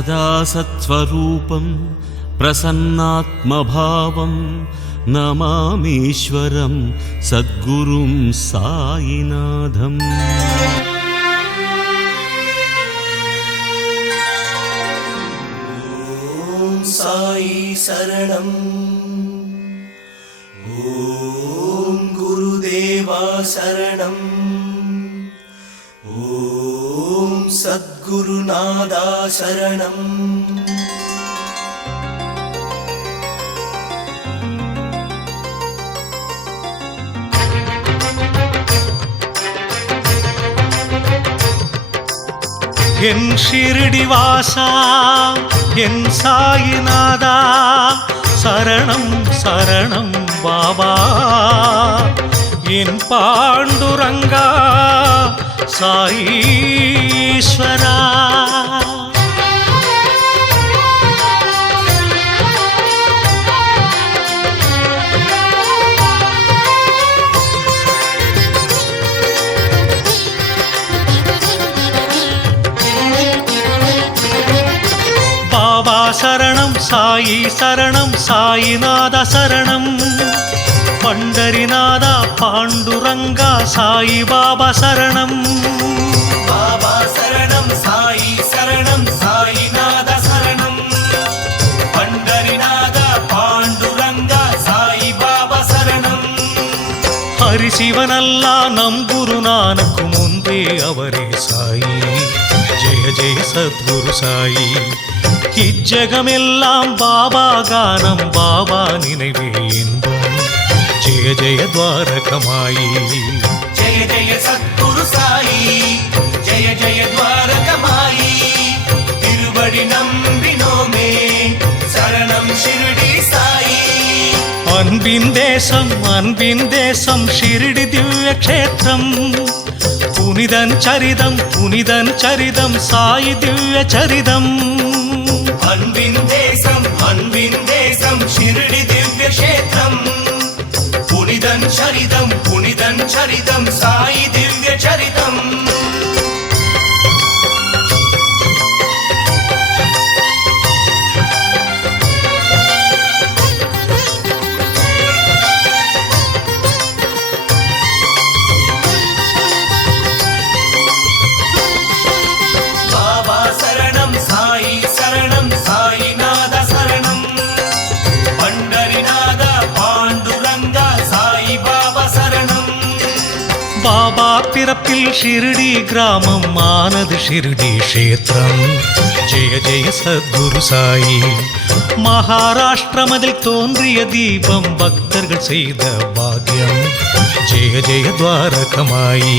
सदा स्वरूपं प्रसन्नात्मभावं नमामीश्वरं सद्गुरुं सायिनाथम् साई शरणम् ॐ गुरुदेवा शरणम् சத்குருநாதா சரணம். என் ஷிரடி வாசா என் சாயிநாதா சரணம் சரணம் பாபா. என் பாண்டுரங்கா சாயீஸ்வரா. பாபா சரணம் சாயி சரணம் சாயிநாத சரணம். பண்டரிநாதா பாண்டுரங்கா சாயி பாபா சரணம். பாபா சரணம் சாயி சரணம் சாயிநாத சரணம். பண்டரிநாத பாண்டுரங்கா சாயி பாபா சரணம். ஹரிசிவனல்லா நம் குருநானக்கு முன்பே அவரே சாயி. ஜெய ஜெய சத்குரு சாயி. இஜகமெல்லாம் பாபா கானம் பாபா நினைவே இன்பம் ஜெய ஜெய துவாரகமாயி. ஜெய ஜெய சத்குரு சாயி. ஜெய ஜெய துவாரகமாயி. திருவடி நம்பினோமே சரணம் ஷிரடி சாயி. அன்பின் தேசம் அன்பின் தேசம் ஷிரடி திவ்ய க்ஷேத்திரம் புனிதன் சரிதம் புனிதன் சரிதம் சாயி திவ்ய சரிதம். அன்பின் தேசம் அன்பின் தேசம் ஷிரடி கிராமம் ஆனது ஷிர்டி க்ஷேத்திரம். ஜெய ஜெய சத்குரு சாயி. மகாராஷ்டிரமதில் தோன்றிய தீபம் பக்தர்கள் செய்த பாக்கியம். ஜெய ஜெய துவாரகமாயி.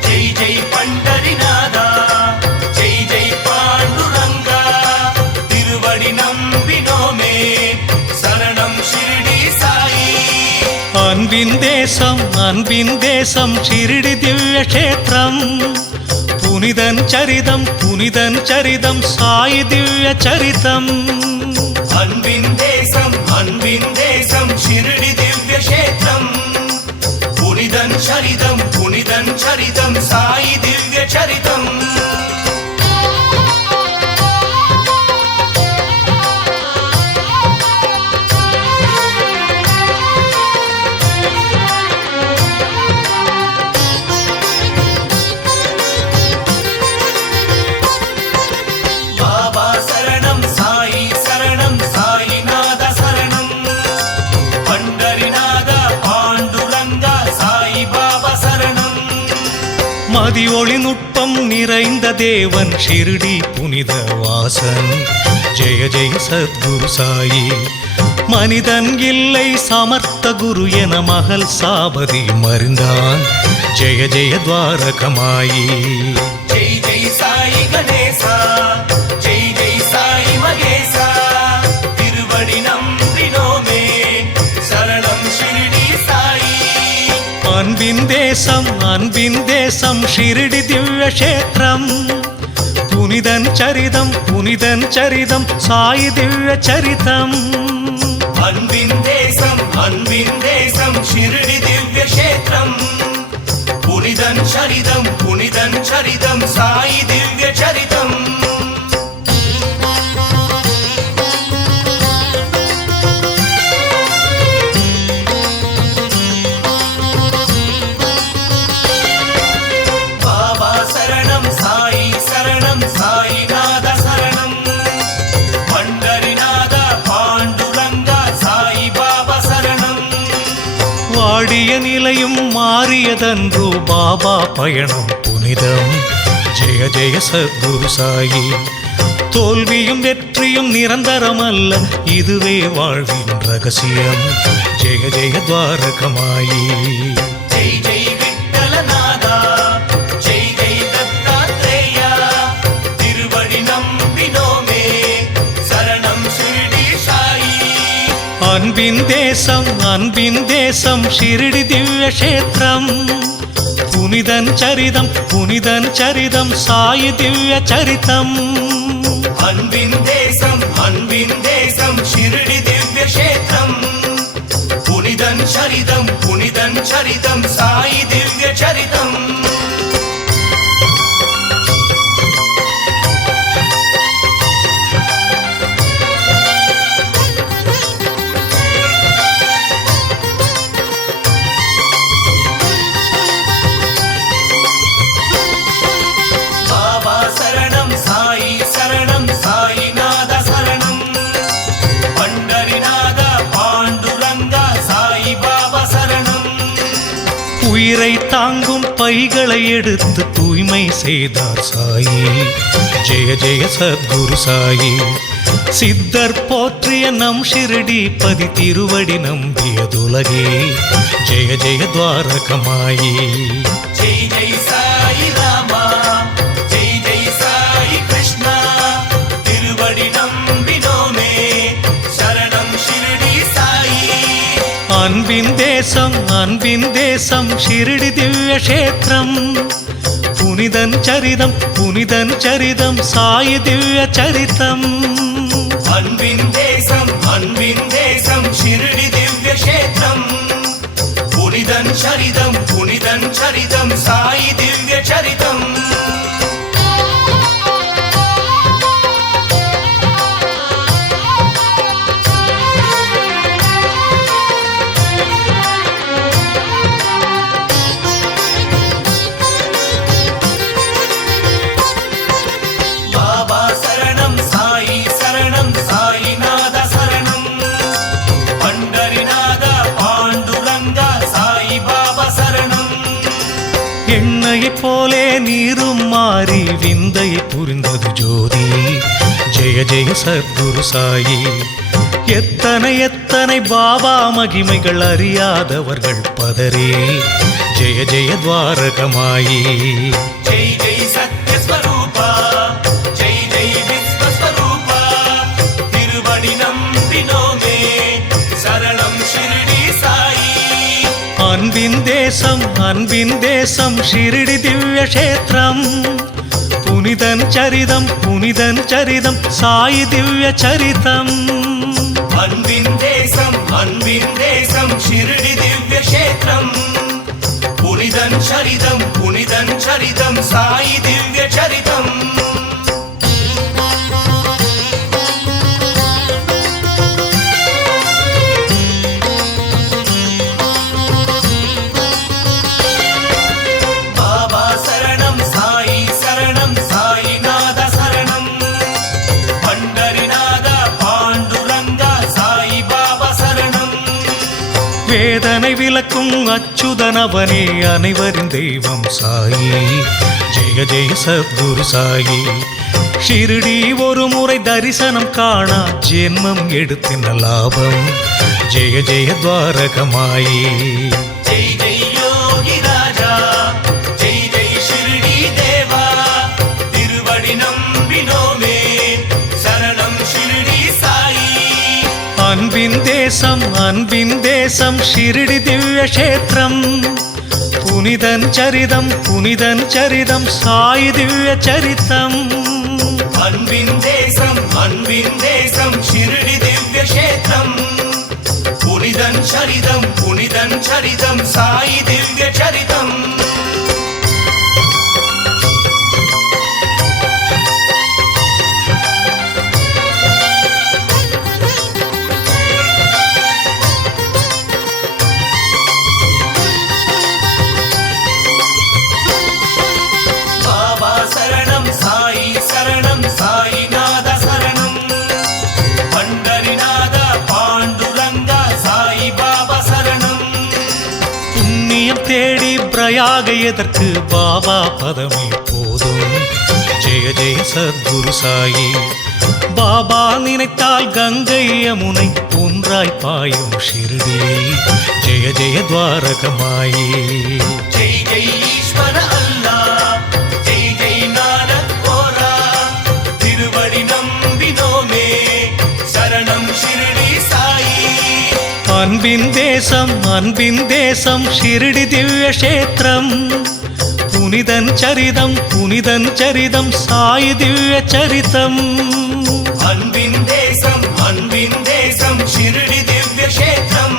ஜெய் ஜெய் பண்டரிநாதா. தேசம் அன்பின் தேசம் ஷிரடி திவ்ய கஷேத்திரம். புனிதன் சரிதம் புனிதன் சரிதம் சாயி திவ்ய சரிதம். அன்பின் தேசம் அன்பின் தேசம் ஷிரடி திவ்ய கஷேத்திரம். புனிதன் சரிதம் புனிதன் சரிதம் சாயி திவ்ய சரிதம். ஆதி ஒளி நுட்பம் நிறைந்த தேவன் ஷிருடி புனித வாசன். ஜெய ஜெய சத்குரு சாயி. மனிதன் இல்லை சமர்த்த குரு என மகள் சாபதி மறிந்தான் ஜெய ஜெய துவாரகமாயி. ஜெய் ஜெய் சாயி கணேசா. தேசம் அன்பின் தேசம் ஷிரடி திவ்ய கஷேத்திரம். புனிதன் சரிதம் புனிதன் சரிதம் சாயி திவ்ய சரிதம். அன்பின் தேசம் அன்பின் தேசம் ஷிரடி திவ்ய கஷேத்திரம். புனிதன் சரிதம் புனிதன் சரிதம் சாயி திவ்ய சரிதம். தொடங்கியதன்று பாபா பயணம் புனிதம். ஜெய ஜெய சத்குரு சாயி. தோல்வியும் வெற்றியும் நிரந்தரமல்ல இதுவே வாழ்வின் ரகசியம். ஜெய ஜெய துவாரகமாயி. ஜெய் ஜெய் விட்டலனா? அன்பின் தேசம் அன்பின் தேசம் ஷிரடி திவ்ய கஷேத்திரம். புனிதன் சரிதம் புனிதன் சரிதம் சாயி திவ்ய சரித்தம் அன்பின் தேசம் அன்பின் தேசம் ஷிரடி திவ்ய கஷேத்திரம். புனிதன் சரிதம் புனிதன் சரிதம் சாயி திவ்ய சரிதம். உயிரை தாங்கும் பைகளை எடுத்து தூய்மை செய்தார் சாயி. ஜெய ஜெய சத்குரு சாயி. சித்தர் போற்றிய நம் ஷிரடி பதி திருவடி நம்பியதுலகே. ஜெய ஜெய துவாரகமாயி. ஜெய் ஜெய் சாயி ராமா. அன்பின் தேசம் அன்பின் தேசம் ஷிரடி திவ்ய கஷேத்திரம். புனிதன் சரிதம் புனிதன் சரிதம் சாயி திவ்ய சரித்தம் அன்பின் தேசம் அன்பின் தேசம் ஷிரடி சத்குரு சாயி எத்தனை எத்தனை பாபா மகிமைகள் அறியாதவர்கள் பதரே ஜெய ஜெய துவாரகமாயி. ஜெய் ஜெய் சத்யஸ்வரூபா. ஜெய் ஜெய் விஸ்வஸ்வரூபா. திருவடி நம்பினோமே. சரணம் ஷிரடி சாயி. அன்பின் தேசம் அன்பின் தேசம் ஷிரடி திவ்ய கஷேத்திரம் புனிதன் சரிதம் புனிதன் சரிதம் சாயி திவ்ய சரிதம் அன்பின் தேசம் அன்பின் தேசம் ஷிரடி திவ்ய கஷேத்திரம் புனிதன் சரிதம் புனிதன் சரிதம் சாயி அச்சுதனவனே அனைவரின் தெய்வம் சாயி. ஜெய ஜெய சத்குரு சாயி. ஷிருடி ஒரு முறை தரிசனம் காணா. ஜென்மம் எடுத்தின லாபம். ஜெய ஜெய துவாரகமாயே. அன்பின் தேசம் அன்பின் தேசம் ஷிரடி திவ்ய கஷேத்திரம். புனிதன் சரிதம் புனிதன் சரிதம் சாயி திவ்ய சரித்தம் அன்பின் தேசம் அன்பின் தேசம் ஷிரடி திவ்ய கஷேத்திரம். புனிதன் சரிதம் புனிதன் சரிதம் சாயி திவ்ய சரிதம். எதற்கு பாபா பதமே போதும். ஜெய ஜெய சத்குரு சாயி. பாபா நினைத்தால் கங்கை யமுனை ஒன்றாய் பாயும் ஷிரடி. ஜெய ஜெய துவாரகமாயி. ஜெய் ஜெய் ஈஸ்வர அன்பின் தேசம் அன்பின் தேசம் ஷிரடி திவ்ய கஷேத்திரம். புனிதன் சரிதம் புனிதன் சரிதம் சாய் திவ்ய சரிதம். அன்பின் தேசம் அன்பின் தேசம் ஷிரடி திவ்ய கஷேத்திரம்.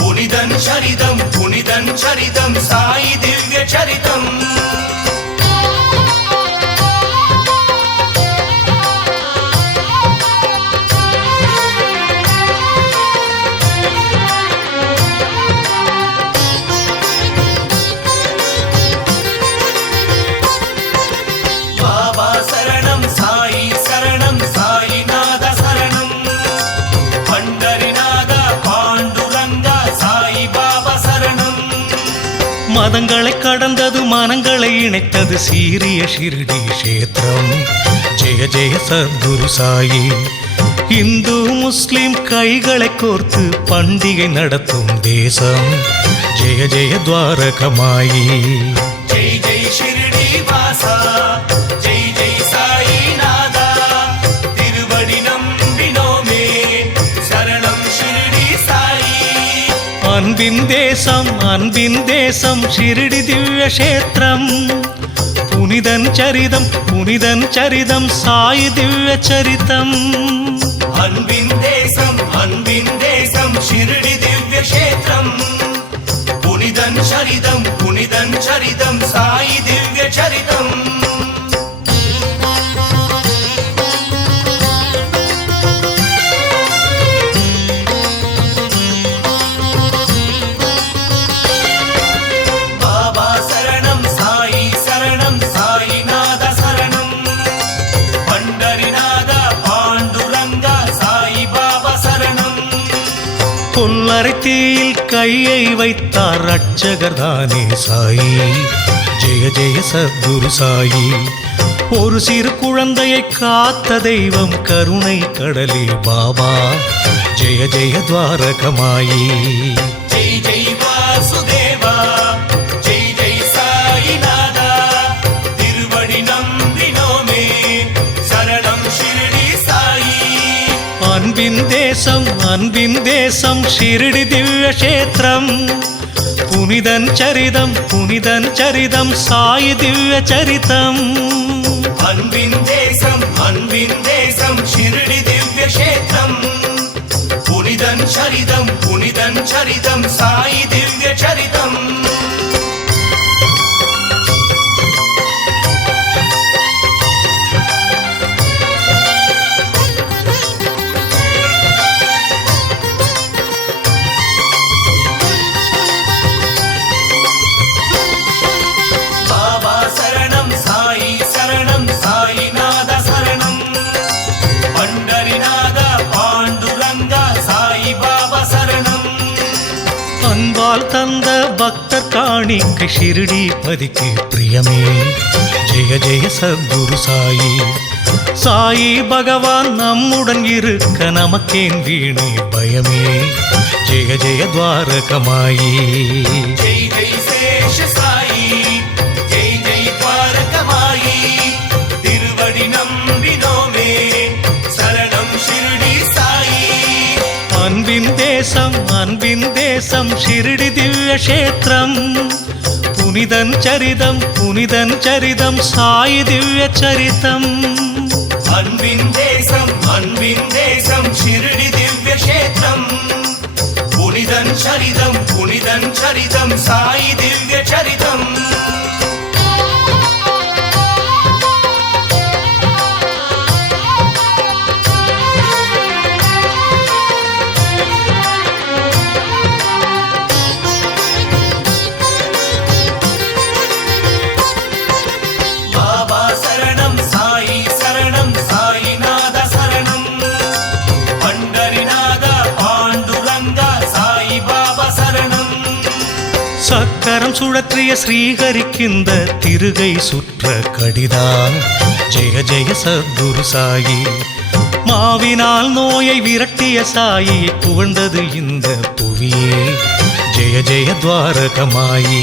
புனிதன் சரிதம் புனிதன் சரிதம் சாயி திவ்ய சரிதம். மதங்களை கடந்தது மனங்களை இணைத்தது சீரிய ஷிரடி கஷேத்திரம். ஜெய ஜெய சத்குரு சாயி. இந்து முஸ்லிம் கைகளை கோர்த்து பண்டிகை நடத்தும் தேசம். ஜெய ஜெய துவாரகமாயி. ஜெய் ஜெய் ஷிரடி வாசா. அன்பின் தேசம் அன்பின் தேசம் ஷிரடி திவ்ய கஷேத்திரம். புனிதன் சரிதம் புனிதன் சரிதம் சாயி திவ்ய சரிதம். அன்பின் தேசம் அன்பின் தேசம் ஷிரடி திவ்ய கஷேத்திரம். புனிதன் சரிதம் புனிதன் சரிதம் சாயி திவ்ய சரிதம். கொல்லறை கையை வைத்தார் ரட்சகர் தானே சாயி. ஜெய ஜெய சத்குரு சாயி. ஒரு சிறு குழந்தையை காத்த தெய்வம் கருணை கடலே பாபா. ஜெய ஜெய துவாரகமாயி. அன்பின் தேசம் அன்பின் தேசம் ஷிரடி திவ்ய கஷேத்திரம். புனிதன் சரிதம் புனிதன் சரிதம் சாயி திவ்ய சரிதம். அன்பின் தேசம் அன்பின் தேசம் ஷிரடி சத்குரு சாயி. சாயி பகவான் நம்முடன் இருக்க நமக்கேன் வீணே பயமே. ஜெய ஜெய துவாரகமாயி. அன்பின் தேசம் அன்பின் தேசம் ஷிரடி திவ்ய கஷேத்திரம். புனிதன் சரிதம் புனிதன் சரிதம் சாய் திவ்ய சரிதம். அன்பின் தேசம் அன்பின் தேசம் ஷிரடி திவ்ய கஷேத்திரம். புனிதன் சரிதம் புனிதன் சரிதம் சாயி திவ்ய சரிதம். சுழற்றிய ஸ்ரீஹரிக்கிந்த திருகை சுற்ற கடிதான் ஜெய ஜெய சத்குரு சாயி. மாவினால் நோயை விரட்டிய சாயி புகழ்ந்தது இந்த புவியே. ஜெய ஜெய துவாரகமாயி.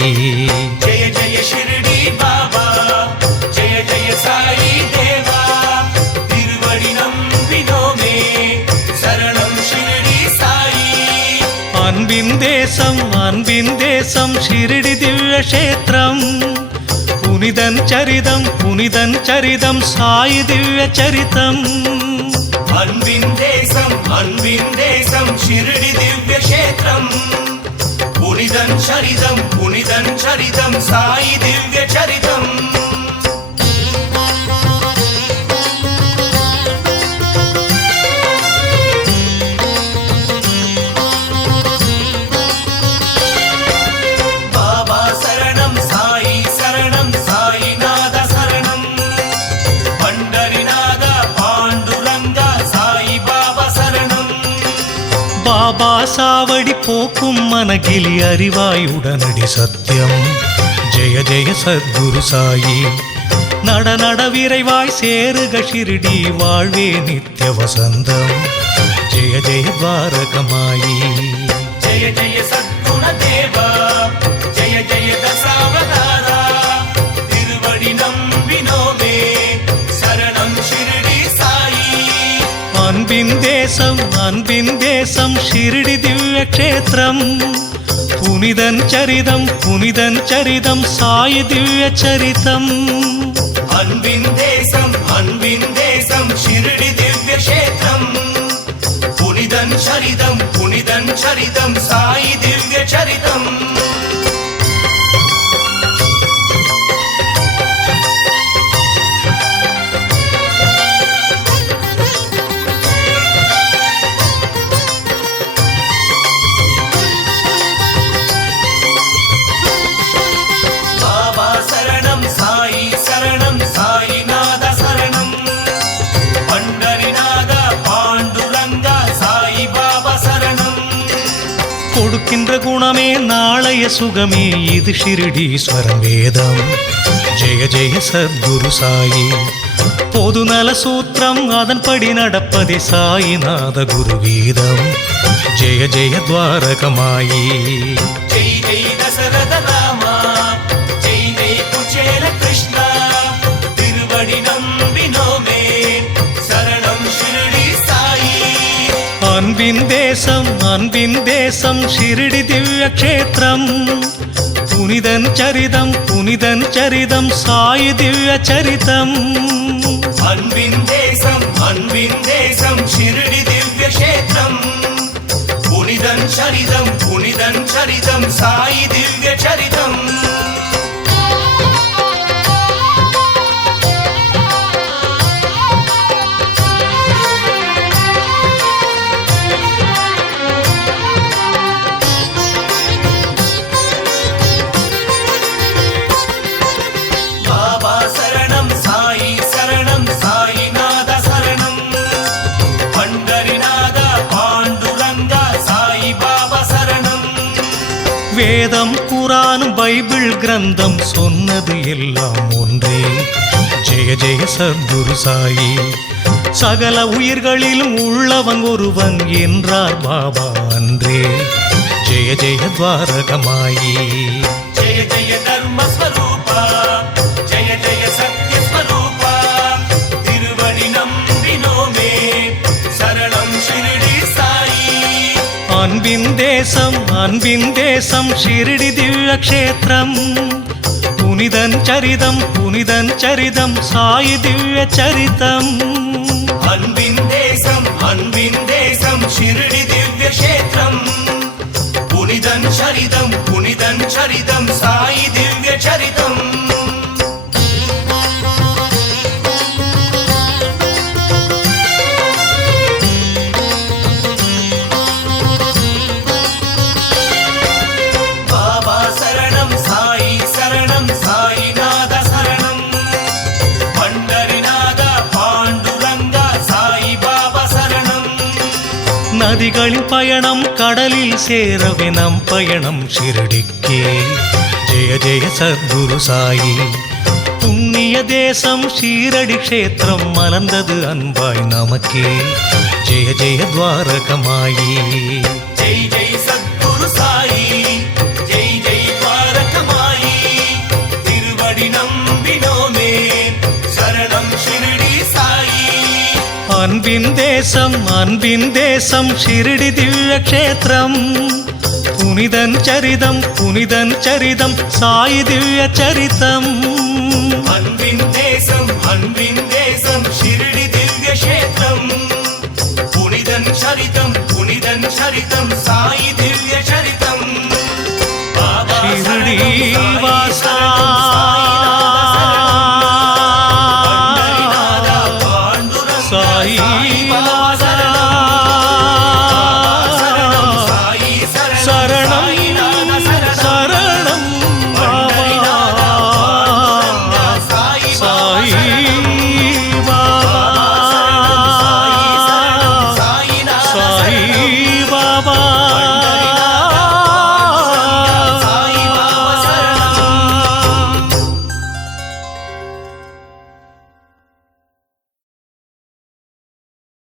ஜெய ஜெய ஷிரடி பாபா. ஜெய ஜெய சாயி தேவா அன்பின் தேசம் அன்பின் தேசம் ஷிரடி திவ்ய கஷேத்திரம். புனிதன் சரிதம் புனிதன் சரிதம் சாயி திவ்ய சரிதம். அன்பின் தேசம் அன்பின் தேசம் ஷிரடி திவ்ய கஷேத்திரம். புனிதன் சரிதம் புனிதன் சரிதம் சாயி திவ்ய சரிதம். ஆசாவடி போக்கும் மனகிலி அறிவாய் உடனடி சத்தியம். ஜெய ஜெய சத்குரு சாயி. நட நட விரைவாய் சேருக ஷிரடி வாழ்வே நித்ய வசந்தம். ஜெய ஜெய துவாரகமாயி. ஜெய ஜெய சத்குண தேவா. அன்பின் தேசம் அன்பின் தேசம் ஷிரடி திவ்ய கஷேத்திரம் புனிதன் சரிதம் புனிதன் சரிதம் சாயி திவ்ய சரிதம் அன்பின் தேசம் அன்பின் தேசம் ஷிரடி திவ்ய கஷேத்திரம் புனிதன் சரிதம் புனிதன் சரிதம் சாயி திவ்ய சரிதம் கொடுக்கின்ற நாளைய சுகமே இது ஷிரடீஸ்வரன் வேதம் ஜெய ஜெய சத்குரு சாயி பொது நல சூத்திரம் அதன்படி நடப்பதே சாயிநாத குரு கீதம் ஜெய ஜெய துவாரகமாயி ஜெய் ஜெய் தசரத ராமா ஜெய் ஜெய் குச்சேல கிருஷ்ணா திருவடி அன்பின் தேசம் அன்பின் தேசம் ஷிரடி திவ்ய கஷேத்திரம் புனிதன் சரிதம் புனிதன் சரிதம் சாயி திவ்ய சரிதம் அன்பின் தேசம் அன்பின் தேசம் ஷிரடி திவ்ய கஷேத்திரம் புனிதன் சரிதம் புனிதன் சரிதம் சாயி திவ்ய சரிதம் வேதம் குரானும் பைபிள் கிரந்தம் சொன்னது எல்லாம் ஒன்றே. ஜெய ஜெய சத்குரு சாயி. சகல உயிர்களிலும் உள்ளவன் ஒருவன் என்றார் பாபா அன்றே. ஜெய ஜெய துவாரகமாயி. ஜெய ஜெய தர்மஸ்வரூபா அன்பின் தேசம் அன்பின் தேசம் ஷிரடி திவ்ய கஷேத்திரம் புனிதன் சரிதம் புனிதன் சரிதம் சாயி திவ்ய சரிதம். அன்பின் தேசம் அன்பின் தேசம் ஷிரடி திவ்ய கஷேத்திரம் புனிதன் சரிதம் புனிதன் சரிதம் நதிகளின் பயணம் கடலில் சேரவே நம் பயணம் ஷிரடிக்கே ஜெய ஜெய சத்குரு சாயி. புண்ணிய தேசம் ஷீரடி க்ஷேத்திரம் மலர்ந்தது அன்பாய் நமக்கே. ஜெய ஜெய துவாரகமாயி. ஜெய் ஜெய் சத்குரு சாயி. ஜெய் ஜெய் துவாரகமாயி. திருவடி நம்பினோ அன்பின் தேசம் அன்பின் தேசம் ஷிரடி திவ்ய கஷேத்திரம். புனிதன் சரிதம் புனிதன் சரிதம் சாயி திவ்ய சரிதம். அன்பின் தேசம் அன்பின் தேசம் ஷிரடி திவ்ய கஷேத்திரம். புனிதன் சரிதம் புனிதன் சரிதம்